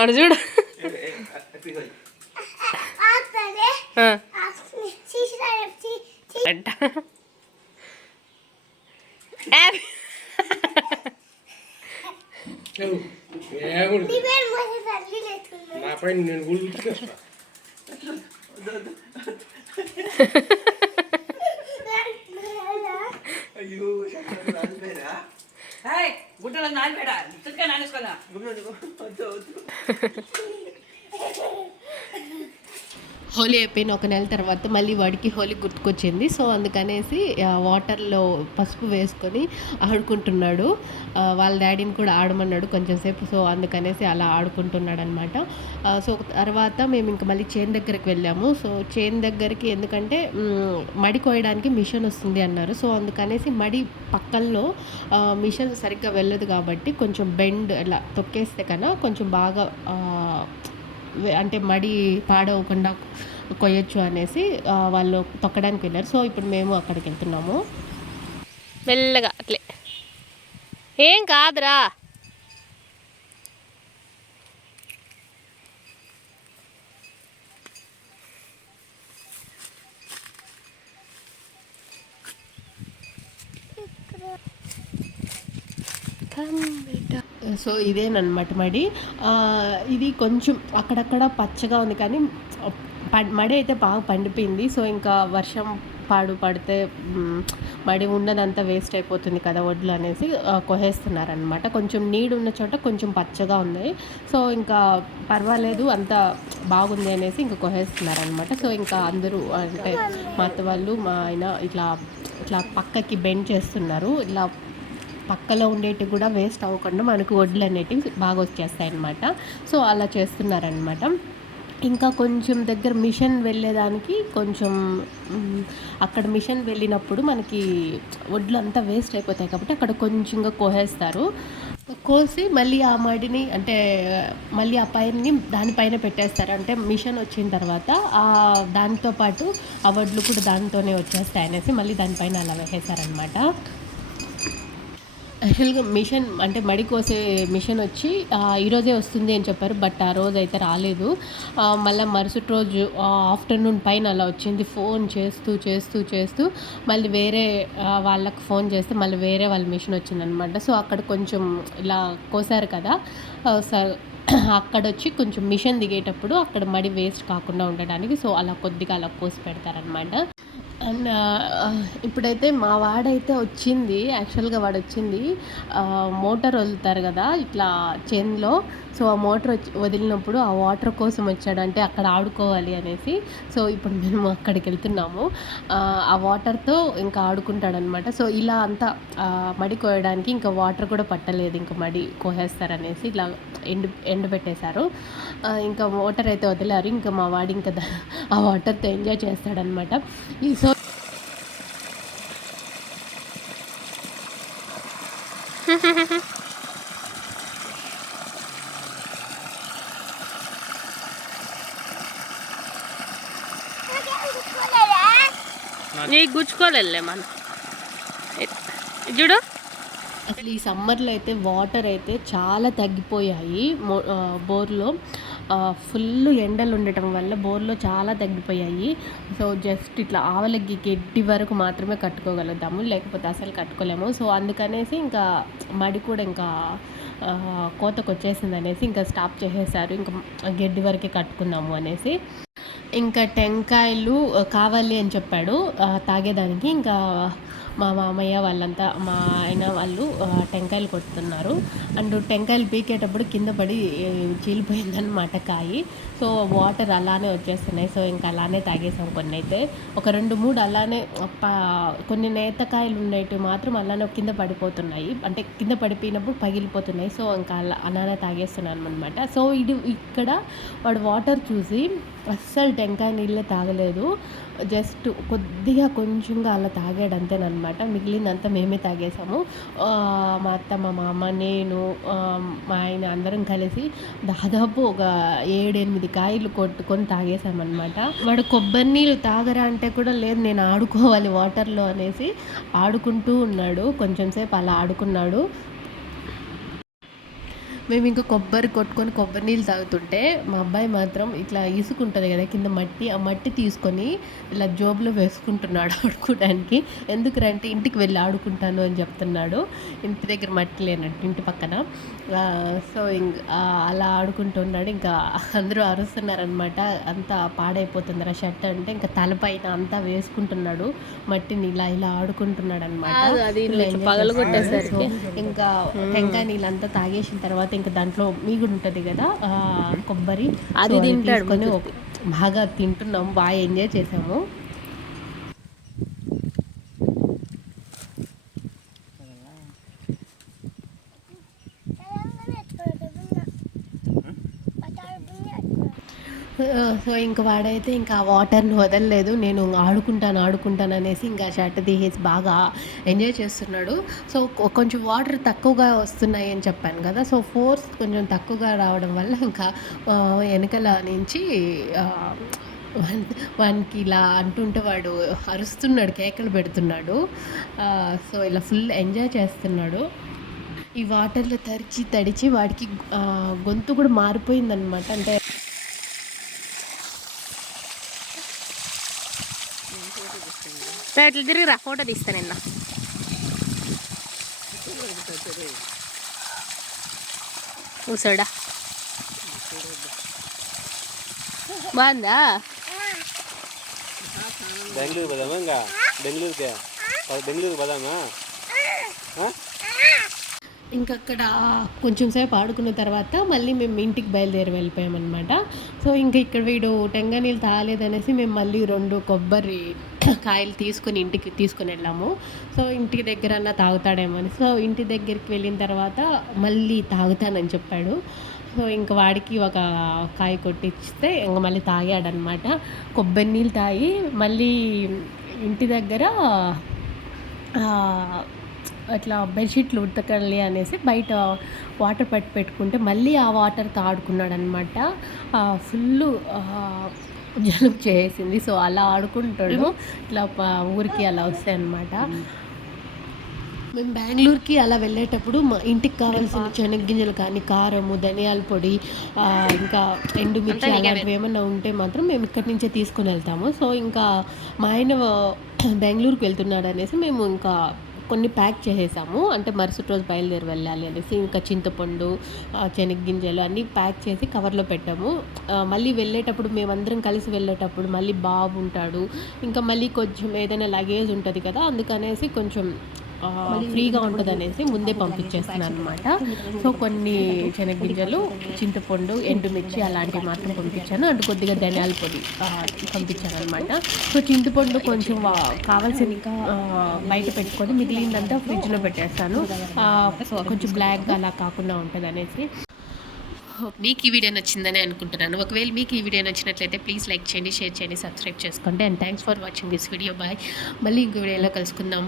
అడు చూడు నాపై నేను గుర్తుకొస్తా గుడ్డలో నానబెడ చుక్క నానేసుకున్నా హోలీ అయిపోయిన ఒక నెల తర్వాత మళ్ళీ వాడికి హోలీ గుర్తుకొచ్చింది. సో అందుకనేసి వాటర్లో పసుపు వేసుకొని ఆడుకుంటున్నాడు. వాళ్ళ డాడీని కూడా ఆడమన్నాడు కొంచెం సేపు. సో అందుకనేసి అలా ఆడుకుంటున్నాడు అనమాట. సో తర్వాత మేము ఇంకా మళ్ళీ చేను దగ్గరికి వెళ్ళాము. సో చేను దగ్గరికి ఎందుకంటే మడి కోయడానికి మిషన్ వస్తుంది అన్నారు. సో అందుకనేసి మడి పక్కల్లో మిషన్ సరిగ్గా వెళ్ళదు కాబట్టి కొంచెం బెండ్ అలా తొక్కేస్తే కన్నా కొంచెం బాగా అంటే మడి పాడవకుండా కొయ్యొచ్చు అనేసి వాళ్ళు తొక్కడానికి వెళ్ళారు. సో ఇప్పుడు మేము అక్కడికి వెళ్తున్నాము మెల్లగా. అట్లే ఏం కాదురా, సో ఇదేనమాట మడి. ఇది కొంచెం అక్కడక్కడ పచ్చగా ఉంది కానీ మడి అయితే బాగా పండిపోయింది. సో ఇంకా వర్షం పడితే మడి ఉన్నదంతా వేస్ట్ అయిపోతుంది కదా వడ్లు అనేసి కొహేస్తున్నారనమాట. కొంచెం నీడు ఉన్న చోట కొంచెం పచ్చగా ఉంది. సో ఇంకా పర్వాలేదు అంత బాగుంది అనేసి ఇంకా కొహేస్తున్నారనమాట. సో ఇంకా అందరూ అంటే మా అత్త వాళ్ళు మా ఆయన ఇట్లా ఇట్లా పక్కకి బెండ్ చేస్తున్నారు. ఇలా పక్కలో ఉండేటివి కూడా వేస్ట్ అవ్వకుండా మనకు వడ్లు అనేటివి బాగా వచ్చేస్తాయి అన్నమాట. సో అలా చేస్తున్నారనమాట. ఇంకా కొంచెం దగ్గర మిషన్ వెళ్ళేదానికి కొంచెం అక్కడ మిషన్ వెళ్ళినప్పుడు మనకి వడ్లు అంతా వేస్ట్ అయిపోతాయి కాబట్టి అక్కడ కొంచెంగా కోసేస్తారు. కోసి మళ్ళీ ఆ మడిని అంటే మళ్ళీ ఆ పైరుని దానిపైన పెట్టేస్తారు. అంటే మిషన్ వచ్చిన తర్వాత దానితో పాటు ఆ వడ్లు కూడా దానితోనే వచ్చేస్తాయి అనేసి మళ్ళీ దానిపైన అలా వేసేసారనమాట. యాక్చువల్గా మిషన్ అంటే మడి కోసే మిషన్ వచ్చి ఈరోజే వస్తుంది అని చెప్పారు. బట్ ఆ రోజు అయితే రాలేదు. మళ్ళీ మరుసటి రోజు ఆఫ్టర్నూన్ పైన అలా వచ్చింది. ఫోన్ చేస్తూ చేస్తూ చేస్తూ మళ్ళీ వేరే వాళ్ళకు ఫోన్ చేస్తే మళ్ళీ వేరే వాళ్ళ మిషన్ వచ్చిందనమాట. సో అక్కడ కొంచెం ఇలా కోసారు కదా, అక్కడ వచ్చి కొంచెం మిషన్ దిగేటప్పుడు అక్కడ మడి వేస్ట్ కాకుండా ఉండడానికి సో అలా కొద్దిగా అలా కోసి పెడతారనమాట. అండ్ ఇప్పుడైతే మా వాడైతే వచ్చింది. యాక్చువల్గా వాడు వచ్చింది మోటార్ వదులుతారు కదా ఇట్లా చేనులో. సో ఆ మోటార్ వదిలినప్పుడు ఆ వాటర్ కోసం వచ్చాడు. అంటే అక్కడ ఆడుకోవాలి అనేసి. సో ఇప్పుడు మేము అక్కడికి వెళ్తున్నాము. ఆ వాటర్తో ఇంకా ఆడుకుంటాడనమాట. సో ఇలా అంతా మడి కోయడానికి ఇంకా వాటర్ కూడా పట్టలేదు. ఇంకా మడి కోసేస్తారనేసి ఇట్లా ఎండు పెట్టేశారు. ఇంకా వాటర్ అయితే వదిలారు. ఇంకా మా వాడు ఇంకా ఆ వాటర్తో ఎంజాయ్ చేస్తాడనమాట. సో నీకు గుచ్చుకోలే మనం చూడు. అసలు ఈ సమ్మర్లో అయితే వాటర్ అయితే చాలా తగ్గిపోయాయి బోర్లో. ఫుల్ ఎండలు ఉండటం వల్ల బోర్లో చాలా తగ్గిపోయాయి. సో జస్ట్ ఇట్లా ఆవలకి గడ్డి వరకు మాత్రమే కట్టుకోగలుగుతాము, లేకపోతే అసలు కట్టుకోలేము. సో అందుకనేసి ఇంకా మడి కూడా ఇంకా కోతకు వచ్చేసింది అనేసి ఇంకా స్టాప్ చేసేసారు. ఇంకా గడ్డి వరకే కట్టుకున్నాము అనేసి. ఇంకా టెంకాయలు కావాలి అని చెప్పాడు తాగేదానికి. ఇంకా మా మామయ్య వాళ్ళంతా మా ఆయన వాళ్ళు టెంకాయలు కొడుతున్నారు. అండ్ టెంకాయలు పీకేటప్పుడు కింద పడి చీలిపోయిందనమాట కాయి. సో వాటర్ అలానే వచ్చేస్తున్నాయి. సో ఇంకా అలానే తాగేసాం. కొన్ని అయితే ఒక 2-3 అలానే కొన్ని నేతకాయలు ఉండేటివి మాత్రం అలానే కింద పడిపోతున్నాయి. అంటే కింద పడిపోయినప్పుడు పగిలిపోతున్నాయి. సో ఇంకా అలానే తాగేస్తున్నాను అనమాట. సో ఇక్కడ వాడు వాటర్ చూసి అస్సలు టెంకాయ నీళ్ళే తాగలేదు. జస్ట్ కొద్దిగా కొంచెంగా అలా తాగాడు అంతేనమాట. మిగిలిందంతా మేమే తాగేసాము. మా అత్త, మా మామ, నేను, మా ఆయన అందరం కలిసి దాదాపు ఒక 7-8 కాయలు కొట్టుకొని తాగేసామన్నమాట. వాడు కొబ్బరి నీళ్ళు తాగరా అంటే కూడా లేదు నేను ఆడుకోవాలి వాటర్లో అనేసి ఆడుకుంటూ ఉన్నాడు. కొంచెం సేపు అలా ఆడుకున్నాడు. మేము ఇంకా కొబ్బరి కొట్టుకొని కొబ్బరి నీళ్ళు తాగుతుంటే మా అబ్బాయి మాత్రం ఇట్లా ఇసుకుంటుంది కదా కింద మట్టి, ఆ మట్టి తీసుకొని ఇలా జోబులో వేసుకుంటున్నాడు ఆడుకోవడానికి. ఎందుకంటే ఇంటికి వెళ్ళి ఆడుకుంటాను అని చెప్తున్నాడు. ఇంటి దగ్గర మట్టి లేనట్టు ఇంటి పక్కన. సో అలా ఆడుకుంటున్నాడు. ఇంకా అందరూ అరుస్తున్నారనమాట, అంతా పాడైపోతుందిరా షర్ట్ అంటే. ఇంకా తలపైన అంతా వేసుకుంటున్నాడు మట్టిని, ఇలా ఇలా ఆడుకుంటున్నాడు అనమాట. ఇంకా టెంకాయ నీళ్ళంతా తాగేసిన తర్వాత ఇంకా దాంట్లో మీగుడు ఉంటుంది కదా కొబ్బరి, అది తీసుకొని బాగా తింటున్నాం, బాగా ఎంజాయ్ చేసాము. సో ఇంకా వాడైతే ఇంకా ఆ వాటర్ని వదలలేదు. నేను ఆడుకుంటాను అనేసి ఇంకా షర్ట్ తీసేసి బాగా ఎంజాయ్ చేస్తున్నాడు. సో కొంచెం వాటర్ తక్కువగా వస్తున్నాయి అని చెప్పాను కదా, సో ఫోర్స్ కొంచెం తక్కువగా రావడం వల్ల ఇంకా వెనకల నుంచి వానికి ఇలా అంటుంటే వాడు అరుస్తున్నాడు, కేకలు పెడుతున్నాడు. సో ఇలా ఫుల్ ఎంజాయ్ చేస్తున్నాడు. ఈ వాటర్లో తడిచి వాడికి గొంతు కూడా మారిపోయిందనమాట. అంటే ఇట్లా తిరిగిరా, ఫోటో తీస్తా నిన్న. కూర్చోడా, బాగుందా? బెంగళూరు పోదామా? ఇంకా బెంగళూరు పోదామా? ఇంకా అక్కడ కొంచెం సేపు ఆడుకున్న తర్వాత మళ్ళీ మేము ఇంటికి బయలుదేరి వెళ్ళిపోయామన్నమాట. సో ఇంకా ఇక్కడ వీడు టెంకాయ నీళ్ళు తాగలేదనేసి మేము మళ్ళీ 2 కొబ్బరి కాయలు తీసుకొని ఇంటికి తీసుకొని వెళ్ళాము. సో ఇంటికి దగ్గర అన్న తాగుతాడేమో అని. సో ఇంటి దగ్గరికి వెళ్ళిన తర్వాత మళ్ళీ తాగుతానని చెప్పాడు. సో ఇంకా వాడికి ఒక కాయ కొట్టిస్తే ఇంకా మళ్ళీ తాగాడనమాట. కొబ్బరి నీళ్ళు తాగి మళ్ళీ ఇంటి దగ్గర అట్లా బెడ్షీట్లు ఉతకాలి అనేసి బయట వాటర్ పెట్టుకుంటే మళ్ళీ ఆ వాటర్తో ఆడుకున్నాడు అనమాట. ఫుల్ జలుబు చేసింది. సో అలా ఆడుకుంటాడు, ఇట్లా ఊరికి అలా వస్తాయి అన్నమాట. మేము బెంగళూరుకి అలా వెళ్ళేటప్పుడు మా ఇంటికి కావాల్సిన శనగగింజలు కానీ, కారము, ధనియాల పొడి, ఇంకా ఎండుమిర్చి అలాంటివి ఏమన్నా ఉంటే మాత్రం మేము ఇక్కడి నుంచే తీసుకొని వెళ్తాము. సో ఇంకా మా ఆయన బెంగళూరుకి వెళ్తున్నాడు అనేసి మేము ఇంకా కొన్ని ప్యాక్ చేసేసాము. అంటే మరుసటి రోజు బయలుదేరి వెళ్ళాలి అనేసి ఇంకా చింతపండు, శనగగింజలు అన్నీ ప్యాక్ చేసి కవర్లో పెట్టాము. మళ్ళీ వెళ్ళేటప్పుడు మేమందరం కలిసి వెళ్ళేటప్పుడు మళ్ళీ బాబు ఉంటాడు, ఇంకా మళ్ళీ కొంచెం ఏదైనా లగేజ్ ఉంటుంది కదా, అందుకనేసి కొంచెం ఫ్రీగా ఉంటుంది అనేసి ముందే పంపించేస్తున్నాను అనమాట. సో కొన్ని శనగగింజలు, చింతపండు, ఎండుమిర్చి అలాంటివి మాత్రం పంపించాను. అంటే కొద్దిగా ధనియాల పొడి పంపించాను అనమాట. సో చింతపండు కొంచెం కావాల్సింది బయట పెట్టుకొని మిగిలిందంతా ఫ్రిడ్జ్లో పెట్టేస్తాను, కొంచెం బ్లాక్గా అలా కాకుండా ఉంటుంది అనేసి. మీకు ఈ వీడియో నచ్చిందని అనుకుంటున్నాను. ఒకవేళ మీకు ఈ వీడియో నచ్చినట్లయితే ప్లీజ్ లైక్ చేయండి, షేర్ చేయండి, సబ్స్క్రైబ్ చేసుకోండి. And thanks for watching this video. Bye. మళ్ళీ ఇంకో వీడియోలో కలుసుకుందాం.